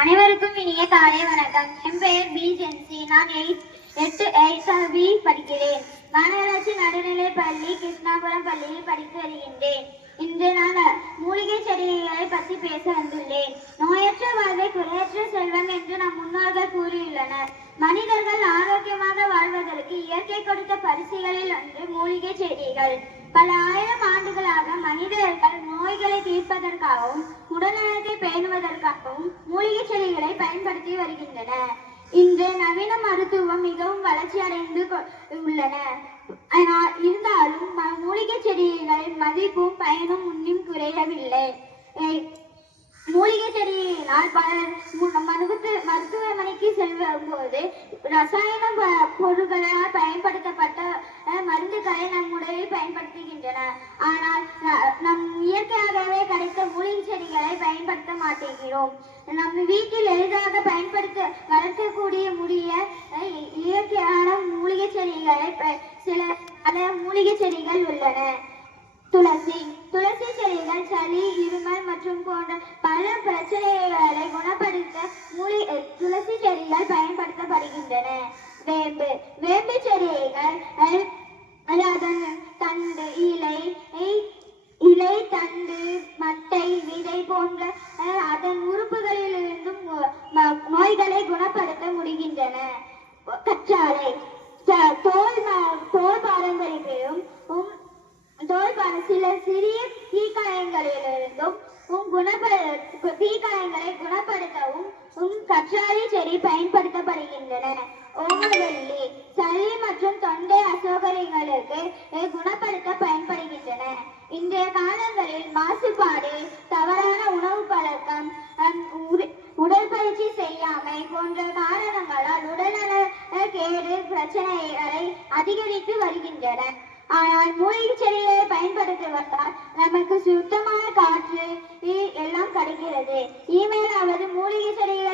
அனைவருக்கும் இனிய காலை வணக்கம். என் பெயர் பி ஜென்சி. நான் 8th B படிக்கிறேன். மாநகராட்சி நடுநிலைப் பள்ளி கிருஷ்ணாபுரம் பள்ளியில் படித்து வருகின்றேன். இன்று நான் மூலிகை செடிகளை பற்றி பேச வந்துள்ளேன். நோயற்ற வாழ்வை குறையற்ற செல்வம் என்று நம் முன்னோர்கள் கூறியுள்ளனர். மனிதர்கள் ஆரோக்கியமாக வாழ்வதற்கு இயற்கை கொடுத்த பரிசுகளில் ஒன்று மூலிகை செடிகள். பல ஆயிரம் ஆண்டுகளாக மனிதர்கள் நோய்களை தீர்ப்பதற்காகவும் உடல்நலத்தை பேணுவதற்காகவும் மூலிகை செடிகளை பயன்படுத்தி வருகின்றனர். இன்று நவீன மருத்துவம் மிகவும் வளர்ச்சி அடைந்து உள்ளன. இருந்தாலும் மூலிகை செடிகளின் மதிப்பும் பயனும் இன்னும் குறையவில்லை. மூலிகை செடியினால் மருத்துவமனைக்கு செல்லும் போது ரசாயன பொருட்களால் பயன்படுத்தப்பட்ட மருந்துகளை நம் உடலில் பயன்படுத்துகின்றன. ஆனால் நம் இயற்கையாகவே கிடைத்த மூலிகை செடிகளை பயன்படுத்த மாட்டேங்கிறோம். நம் வீட்டில் எளிதாக வளர்க்கக்கூடிய இயற்கையான மூலிகை செடிகளை பல மூலிகை செடிகள் உள்ளன. துளசி செடிகள் சளி, இருமல் மற்றும் போன்ற பல பிரச்சனைகளை குணப்படுத்த துளசி செடிகள் பயன்படுத்தப்படுகின்றன. வேம்பு செடிகள் அதன் தண்டு, இலை, தண்டு, மட்டை, விதை போன்ற அதன் உறுப்புகளிலிருந்தும் நோய்களை குணப்படுத்த முடிகின்றன. கற்றாழை தோல் பாரம்பரியம் சில சிறிய தீக்காயங்களிலிருந்தும் தீக்காயங்களை குணப்படுத்தவும் கற்றாழை செடி பயன்படுத்தப்படுகின்றன. ஓமவல்லி சளி மற்றும் தொண்டை அசௌகரியங்களுக்கு குணப்படுத்த பயன்படுகின்றன. இன்றைய காலங்களில் மாசுபாடு, தவறான உணவு பழக்கம், உடற்பயிற்சி செய்யாமை போன்ற காரணங்களால் உடல்நல கேடு பிரச்சனைகளை அதிகரித்து வருகின்றன. ஆனால் மூலிகை செடிகளை பயன்படுத்துவதால் நமக்கு சுத்தமான காற்று எல்லாம் கிடைக்கிறது. இனிமேலாவது மூலிகை செடிகளை